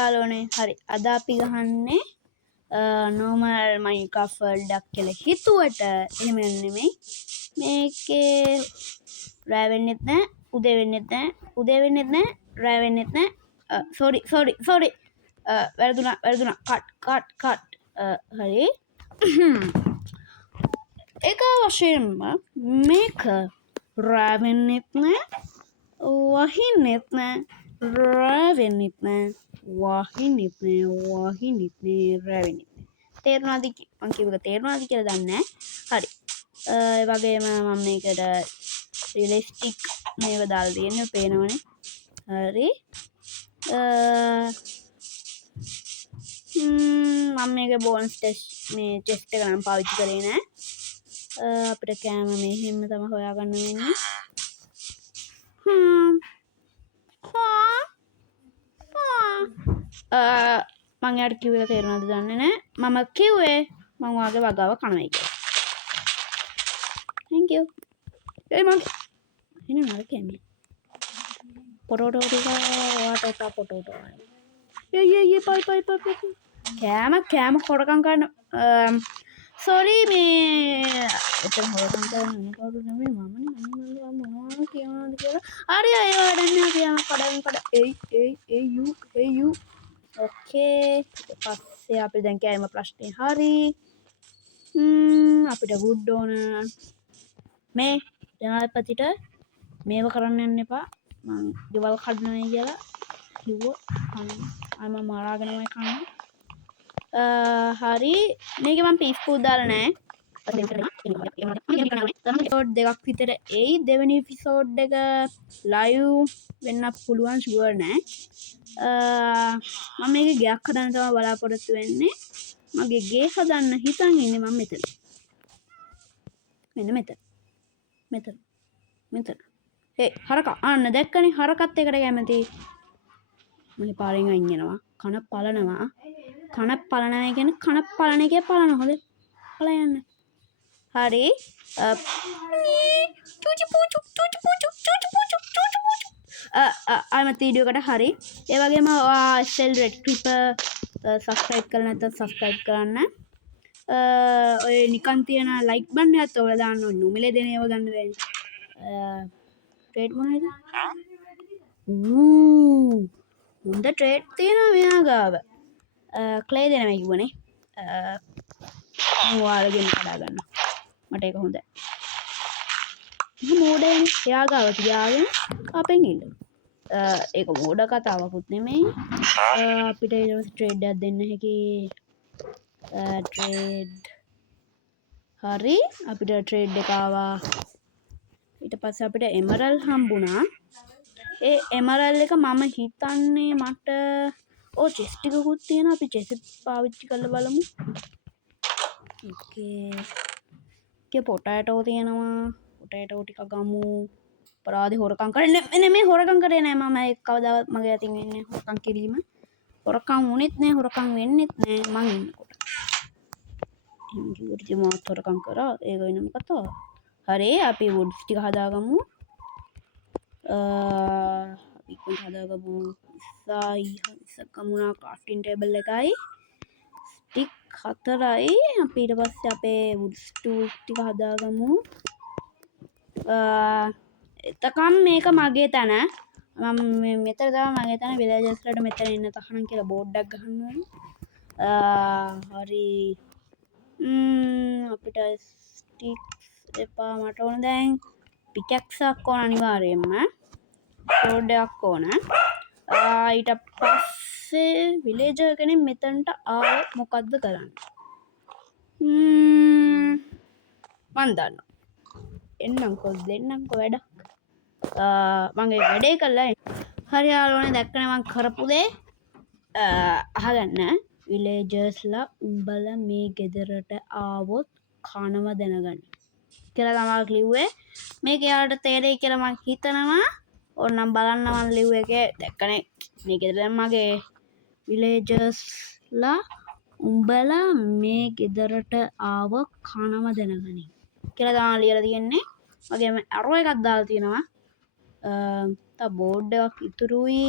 යාළුවනේ හරි අද අපි ගහන්නේ normal Minecraft world එකක් කියලා හිතුවට එහෙම නෙමෙයි මේකේ රෑ වෙන්නෙත් නැහැ උදේ වෙන්නෙත් නැහැ රෑ වෙන්නෙත් නැහැ sorry වැරදුනා කට් හරි ඒක වශයෙන්ම මේක රෑ වෙන්නෙත් නැහැ වහින්නෙත් නැහැ රෑ වෙන්නෙත් නැහැ වහින්නෙත් නැහැ රෑ වෙන්නෙත් නැහැ තේරුණාද මං කියපු එක තේරුණාද කියලා දන්නේ නැහැ හරි ඒ වගේම මම මේකට රියලිස්ටික් මේව දාලා තියෙන්නේ පේනවනේ හරි මම මේක බෝනස් ටෙස්ට් මේ චෙස්ට් එක නම් පාවිච්චි කරේ නෑ අපිට කෑම මෙහෙම තමයි හොයාගන්න වෙන්නේ මං යාට කිව්වේ තේරුණාද දන්නේ නෑ මම කිව්වේ මං ඔයාගේ වගාව කනවා කියලා thank you ඒ මං එන්න නරකන්නේ පොටෝටෝ ටික ඔයාට එපා පොටෝටෝ පයි කෑම හොරකම් කරන සෝරි මේ එතන හොරකම් කරන කවුරු නෙමෙයි මමනේ මොනවා කියනවද කියලා හරි අය වැඩන්නේ අපි යම කඩ ඒ යූ ඕකේ පස්සේ අපි දැන් කෑම ප්‍රශ්නේ හරි අපිට වුඩ් ඕන මේ ජනාධිපතිට මේව කරන්න යන්න එපා මං ගෙවල් කඩනවා කියලා කිව්වොත් අම මරාගෙනමයි කන්නේ හරි මේක මම පීස්පූත් දාලා නැහැ එපිසෝඩ් දෙකක් විතර එයි දෙවෙනි එපිසෝඩ් එක ලයිව් වෙන්න පුළුවන් ෂුවර් නෑ මම මේක ගයක් හදන්න තමයි බලාපොරොත්තු වෙන්නේ මගේ ගේ හදන්න හිතන් ඉන්නේ මම මෙතන මෙන්න මෙතන හරකා අන්න දැක්කනේ හරකත් එකට කැමති මගේ පාරෙන් අයින් වෙනවා කන පලනවා කියන්නේ කන පලන එකේ පලන හොඳ පලයන්න හරි අයිමත් වීඩියෝකට හරි ඒ වගේම සෙල් රෙඩ් ක්‍රිපර් සබස්ක්‍රයිබ් කරලා නැත්නම් සබස්ක්‍රයිබ් කරන්න ඔය නිකන් තියෙන ලයික් බටන් එකත් ඔයාලා දාන්න ඕනේ නොමිලේ දෙන ඒවා ගන්න බෑනේ ට්‍රේඩ් මොනවද හොඳ ට්‍රේඩ් තියෙනවා මෙයා ගාව ක්ලේ දෙනවා කිව්වනේ ඔයාලගෙන් කඩා ගන්න මට ඒක හොඳයි මෝඩයන් එයා ගාව තියාගෙන අපෙන් ඉන්න ඒක මෝඩ කතාවකුත් නෙමෙයි අපිට ඊට ට්‍රේඩ් එකක් දෙන්න හැකි ට්‍රේඩ් හරි අපිට ට්‍රේඩ් එක ආවා ඊට පස්සේ අපිට එමරල් හම්බුණා ඒ එමරල් එක මම හිතන්නේ මට චෙස් ටිකකුත් තියෙනවා අපි චෙස් පාවිච්චි කරලා බලමු ඕකේ පොටෑටෝ තියෙනවා පොටෑටෝ ටික ගමු අපරාධි හොරකම් කරන්නේ නෙමෙයි හොරකම් කරේ නෑ මම ඒක කවදාවත් මගේ අතින් වෙන්නේ හොරකම් කිරීම හොරකම් වුණෙත් නෑ හොරකම් වෙන්නෙත් නෑ මං ඉන්නකොට එහෙම කිව්වට ඉතින් මාත් හොරකම් කරා ඒක වෙනම කතාවක් හරි අපි වුඩ්ස් ටික හදාගමු අපි කොහොමද හදාගමු ඉස්සකමුණා ක්‍රාෆ්ටින් ටේබල් එකයි ස්ටික් 4යි අපි ඊට පස්සේ අපේ වුඩ්ස් ටූල්ස් ටික හදාගමු එතකම් මේක මගේ තැන මම මෙතන තමයි මගේ තැන විලේජර්ස් වලට මෙතන එන්න තහනම් කියලා බෝඩ් එකක් ගහන්න ඕනේ හරි අපිට ස්ටික්ස් එපා මට ඕන දැන් පිකැක්සක් ඕන අනිවාර්යයෙන්ම බෝඩ් එකක් ඕන ඊට පස්සේ විලේජර් කෙනෙක් මෙතනට ආව මොකද්ද කරන්නේ මන් දන්නවා එන්නම්කෝ දෙන්නම්කෝ වැඩක් මගේ වැඩේ කළා හරි යාළුවනේ දැක්කනේ මං කරපු දේ අහගන්න විලේජර්ස්ලා උඹලා මේ ගෙදරට ආවොත් කනව දැනගන්න කියලා තමයි කිව්වේ මේක යාළුවට තේරෙයි කියලා මං හිතනවා ඕනනම් බලන්න මං ලිව් එකේ දැක්කනේ මේ ගෙදර දැන් මගේ විලේජර්ස්ලා උඹලා මේ ගෙදරට ආව කනව දැනගනි කියලා තමයි ලියලා තියෙන්නේ මගේම ඇරෝ එකක් දාලා තියෙනවා බෝඩ් එකක් ඉතුරුයි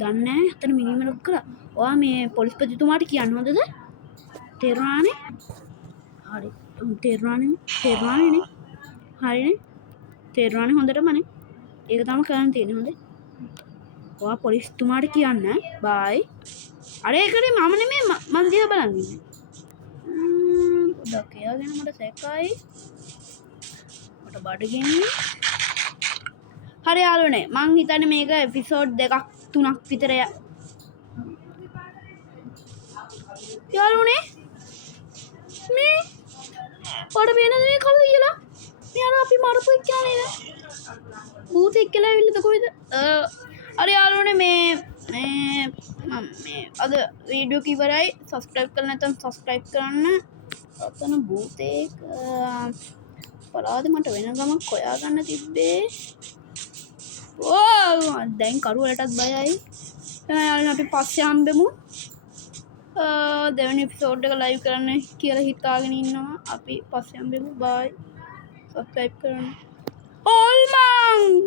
දන්නේ නැහැ අතන මිනිමරක් කළා. ඔයා මේ පොලිස්පතිතුමාට කියන්න හොඳද? තේරුණානේ? හරි. තේරුණානේ? හරිනේ. තේරුණානේ හොඳටමනේ. ඒක තමයි කරන්න තියෙන්නේ හොඳේ. ඔයා පොලිස්තුමාට කියන්න. බයි. අර ඒකනේ මම නෙමෙයි මං දිහා බලන් ඉන්නේ. පොඩ්ඩක් එයාගෙන මට සැකයි. මට බඩගින්නේ. හරි යාළුවනේ මං හිතන්නේ මේක එපිසෝඩ් 2ක් 3ක් විතර යාළුවනේ මේ පොඩ වෙනද මේ කවුද කියලා මේ අර අපි මරපු එක්කලා නේද භූතෙක් කියලා ඇවිල්ලාද කොහෙද හරි යාළුවනේ මේ මම මේ අද වීඩියෝ එක ඉවරයි සබ්ස්ක්‍රයිබ් කරලා නැත්නම් සබ්ස්ක්‍රයිබ් කරන්න අතන භූතෙක් පලාද මට වෙන ගමක් හොයාගන්න තිබ්බේ දැන් කරුවලටත් බයයි යාළුවනේ අපි පස්සේ හම්බෙමු දෙවැනි එපිසෝඩ් එක ලයිව් කරන්න කියලා හිතාගෙන ඉන්නවා අපි පස්සේ හම්බෙමු බයි සබ්ස්ක්‍රයිබ් කරන්න ඕල්මන්